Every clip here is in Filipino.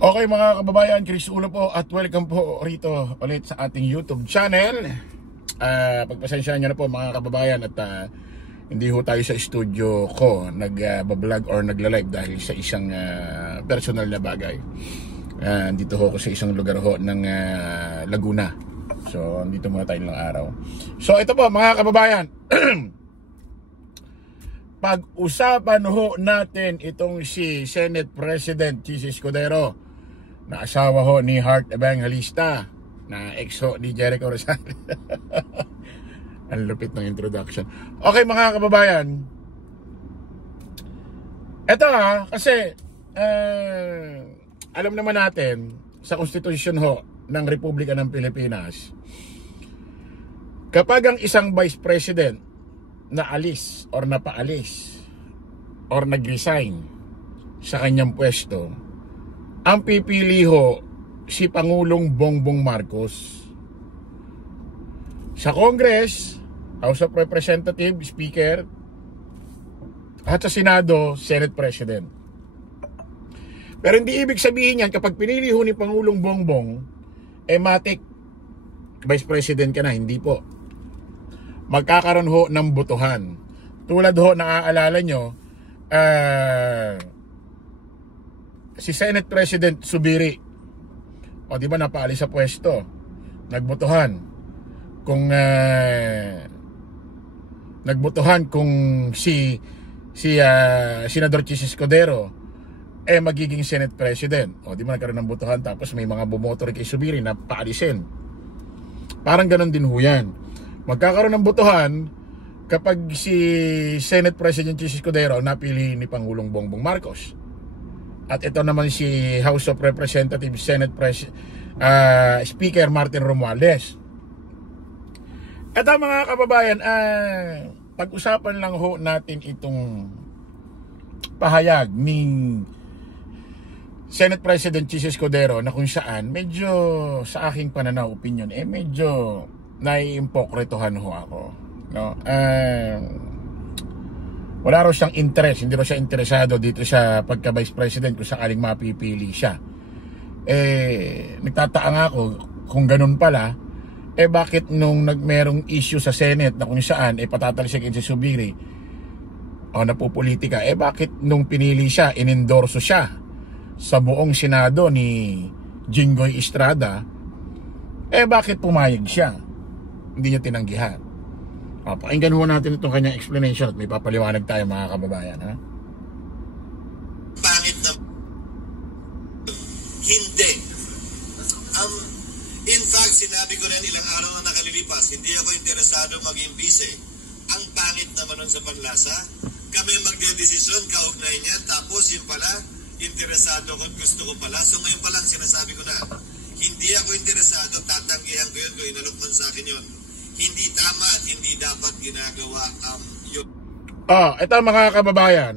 Okay mga kababayan, Chris Ulo po at welcome po rito ulit sa ating YouTube channel. Pagpasensyahan nyo na po mga kababayan at hindi ho tayo sa studio ko nag-vlog or nagla-live dahil sa isang personal na bagay. Dito ho ako sa isang lugar ho ng Laguna. So dito muna tayo ilang araw. So ito po mga kababayan, pag-usapan ho natin itong si Senate President Chis Escudero na asawa ho ni Heart Evangelista na ex ho ni Jericho Rosales. Ang lupit ng introduction. Okay mga kababayan, eto kasi alam naman natin sa konstitusyon ho ng Republika ng Pilipinas, kapag ang isang Vice President na alis or napaalis or nag-resign sa kanyang pwesto, ang pipili ho si Pangulong Bongbong Marcos. Sa Congress, House of Representatives, Speaker, at sa Senado, Senate President. Pero hindi ibig sabihin yan kapag pinili ho ni Pangulong Bongbong, matik Vice President ka na. Hindi po. Magkakaroon ho ng botohan. Tulad ho, naaalala nyo, si Senate President Zubiri, o di ba napaalis sa pwesto, nagbotohan kung si Senador Chis Escudero magiging Senate President. O di ba nagkaroon ng botohan, tapos may mga bumoto rin kay Zubiri na paalisin. Parang ganon din ho yan. Magkakaroon ng botohan kapag si Senate President Chis Escudero napili ni Pangulong Bongbong Marcos. At ito naman si House of Representatives Speaker Martin Romualdez. Ito mga kababayan, pag-usapan lang ho natin itong pahayag ni Senate President Chis Escudero na kung saan medyo sa aking pananaw, opinion, medyo naiimpokretohan ho ako, no? Wala raw siyang interest, hindi raw siya interesado dito sa pagka Vice President kung sakaling mapipili siya. Nagtataang ako kung ganun pala, bakit nung merong issue sa Senate na kung saan patatalisin si Zubiri o napupolitika, bakit nung pinili siya, inendorso siya sa buong Senado ni Jinggoy Estrada, bakit pumayag siya? Hindi niya tinanggihan. Pakinggan mo natin itong kanyang explanation at may papaliwanag tayo mga kababayan. Pangit na hindi. In fact, sinabi ko rin ilang araw na nakalilipas, hindi ako interesado maging vice. Ang pangit naman nun sa panlasa, kami magdedesisyon, kaugnay niyan, tapos yun pala, interesado ko at gusto ko pala. So ngayon pa lang sinasabi ko na, hindi ako interesado, tatanggihan ko yun, kung inalok man sa akin yun. Hindi tama at hindi dapat ginagawa yun. Ito mga kababayan,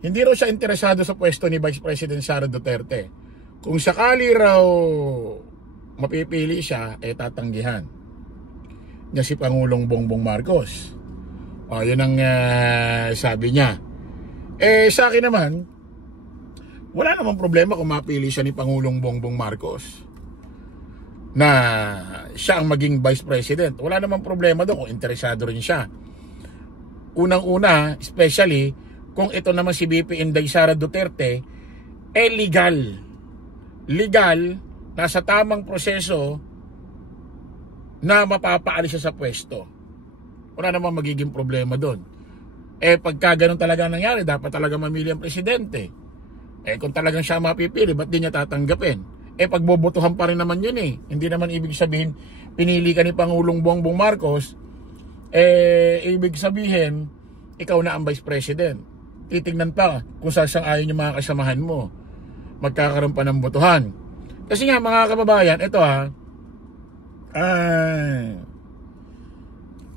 hindi raw siya interesado sa pwesto ni Vice President Sara Duterte. Kung sakali raw mapipili siya, tatanggihan niya si Pangulong Bongbong Marcos. Yun ang sabi niya. Sa akin naman, wala namang problema kung mapili siya ni Pangulong Bongbong Marcos na siya ang maging Vice President. Wala namang problema doon kung interesado rin siya. Unang-una, especially kung ito naman si VP Inday Sara Duterte, legal, nasa tamang proseso na mapapaalis siya sa pwesto. Wala namang magiging problema doon. Pagka ganun talaga nangyari, dapat talaga mamili ang presidente. Kung talagang siya mapipili, ba't di niya tatanggapin? Pagbobotohan pa rin naman yun Hindi naman ibig sabihin, pinili ka ni Pangulong Bongbong Marcos, ibig sabihin, ikaw na ang Vice President. Titignan pa kung sasang-ayon yung mga kasamahan mo. Magkakaroon pa ng botohan. Kasi nga mga kababayan, ito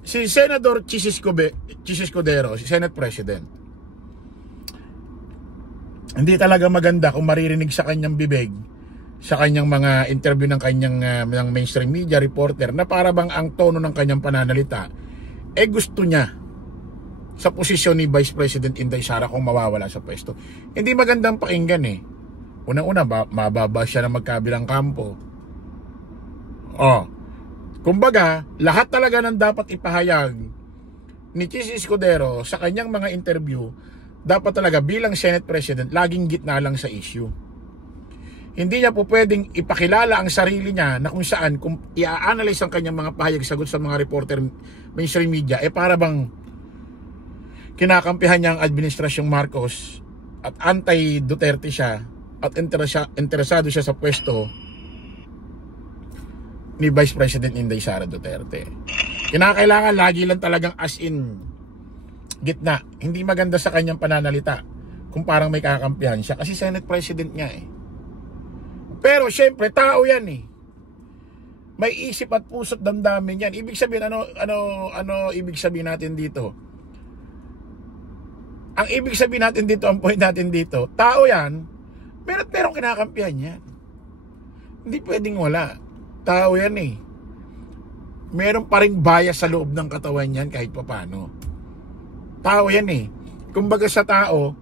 si Senador Chis Escudero, si Senate President, hindi talaga maganda kung maririnig sa kanyang bibig, sa kanyang mga interview ng kanyang ng mainstream media reporter, na para bang ang tono ng kanyang pananalita gusto niya sa posisyon ni Vice President Inday Sara kung mawawala sa pwesto. Hindi magandang pakinggan eh. Unang-una, mababa siya ng magkabilang kampo. Kumbaga, lahat talaga ng dapat ipahayag ni Chis Escudero sa kanyang mga interview, dapat talaga bilang Senate President, laging gitna lang sa issue. Hindi niya po pwedeng ipakilala ang sarili niya na kung saan, kung i-analyze ang kanyang mga pahayag, sagot sa mga reporter, mainstream media, para bang kinakampihan niya ang administrasyong Marcos at anti-Duterte siya at interesado siya sa pwesto ni Vice President Inday Sara Duterte. Kinakailangan lagi lang talagang as in gitna. Hindi maganda sa kanyang pananalita kung parang may kakampihan siya kasi Senate President niya eh. Pero syempre tao yan eh. May isip at puso't damdamin yan. Ibig sabihin ano ibig sabihin natin dito? Ang ibig sabihin natin dito, ang point natin dito, tao yan, merong kinakampihan yan. Hindi pwedeng wala. Tao yan eh. Meron pa ring bias sa loob ng katawan yan kahit papano. Tao yan eh. Kumbaga sa tao,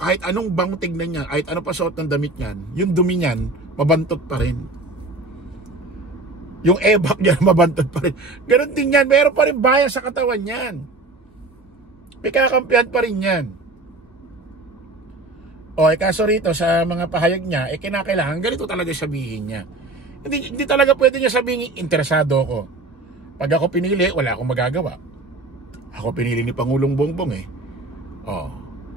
kahit anong bang tignan niya, kahit ano pa suot ng damit niyan, yung dumi niyan, mabantot pa rin. Yung ebak niya, mabantot pa rin. Ganon din yan, meron pa rin bias sa katawan niyan. May kakampihan pa rin yan. Kaso rito sa mga pahayag niya, kinakailangan ganito talaga sabihin niya. Hindi talaga pwede niya sabihin, interesado ako. Pag ako pinili, wala akong magagawa. Ako pinili ni Pangulong Bongbong eh.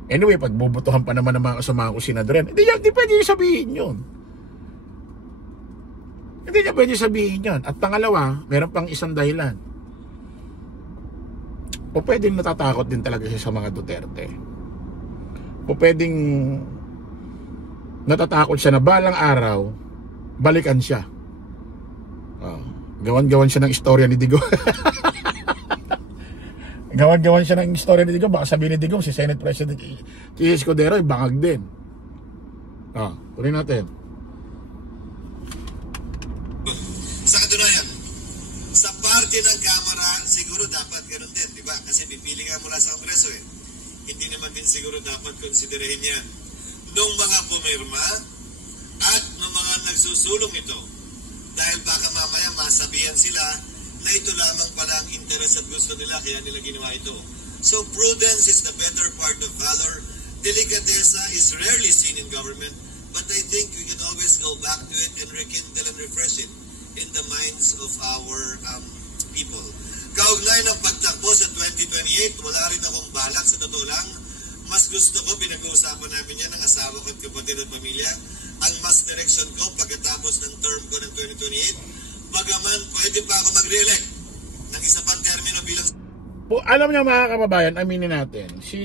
Anyway, pag bubutuhan pa naman ng mga kasama ko senador, hindi pwede niya sabihin yun. Hindi niya pwede sabihin yun. At pangalawa, meron pang isang dahilan. O pwedeng natatakot din talaga siya sa mga Duterte. O pwedeng natatakot siya na balang araw balikan siya. Gawan-gawan siya ng istorya ni Digong. Gawan-gawan siya ng istorya ni Digong. Baka sabihin ni Digong si Senate President Chis Escudero ay bangag din. Tuloy natin. Sa katunayan, sa parte ng Kamara siguro dapat ganun din, di ba? Kasi pipili nga mula sa Kongreso eh. Hindi naman din siguro dapat konsiderahin yan nung mga pumirma at nung mga nagsusulong ito, dahil baka mamaya masabihan sila na ito lamang pala ang interes at gusto nila kaya nila ginawa ito. So prudence is the better part of valor. Delicadeza is rarely seen in government, but I think we can always go back to it and rekindle and refresh it in the minds of our people. Kaugnay ng pagtakbo sa 2028, wala rin akong balak sa totoo lang. Mas gusto ko, pinag-uusapan namin yan ng asawa ko at kapatid at pamilya, ang mas direction ko pagkatapos ng term ko ng 2028. Bagaman, pwede pa ako mag-re-elect ng isa pang termino bilang... Alam niyo mga kababayan, aminin natin, si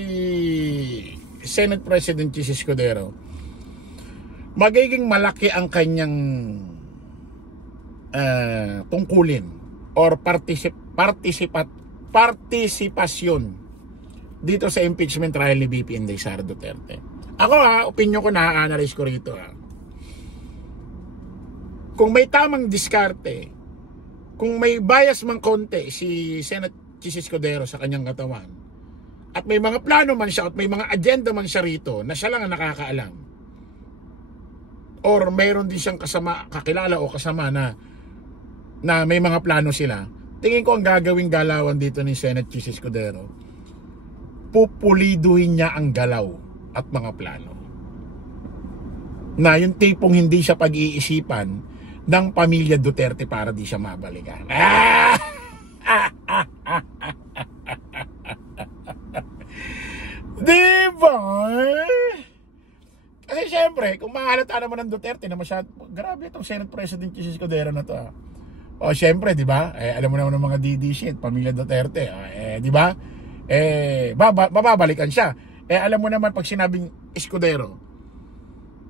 Senate President Chis Escudero, magiging malaki ang kanyang tungkulin or partisipasyon dito sa impeachment trial ni VP Inday Sara Duterte. Ako opinion ko, na-analyze ko rito kung may tamang diskarte, kung may bias mang konti si Senate Chis Escudero sa kanyang katawan, at may mga plano man siya at may mga agenda man siya rito na siya lang ang nakakaalam, or mayroon din siyang kakilala o kasama na may mga plano sila, tingin ko ang gagawing galawan dito ni Senate Chis Escudero, pupuliduhin niya ang galaw at mga plano. Na yung tipong hindi siya pag-iisipan ng pamilya Duterte para di siya mabalikan. Diba? Kasi syempre, kung mahalata naman ng Duterte na masyado, grabe itong Senate President Chis Escudero na to. Syempre, di ba? Alam mo naman ng mga DD shit, pamilya Duterte. Di ba? Mababalikan siya. Alam mo naman pag sinabing Escudero,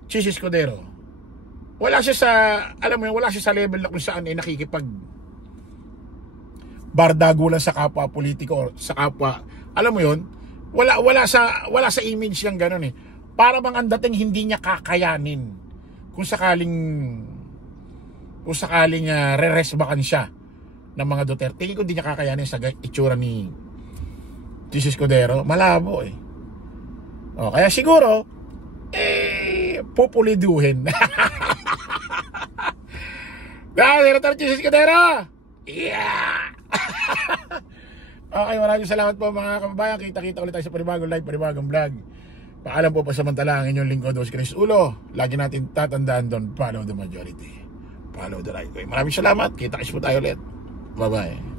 Chis Escudero, wala siya sa level na kung saan nakikipag bardagulan sa kapwa politiko or sa kapwa, alam mo yun, wala sa image lang gano'n eh. Para bang ang dating hindi niya kakayanin kung sakaling re-resbakan siya ng mga Duterte. Tingin ko hindi niya kakayanin sa itsura ni Jesus Escudero. Malabo eh. O, kaya siguro, pupuliduhin. Senator Jesus Escudero! Yeah! Okay, maraming salamat po mga kababayan. Kita-kita ulit tayo sa panibagong live, panibagong vlog. Paalam po pasamantala ang inyong lingkod, Dos Chris Ulo. Lagi natin tatandaan doon, follow the majority. Follow the right way. Maraming salamat. Kita-kits po tayo ulit. Bye-bye.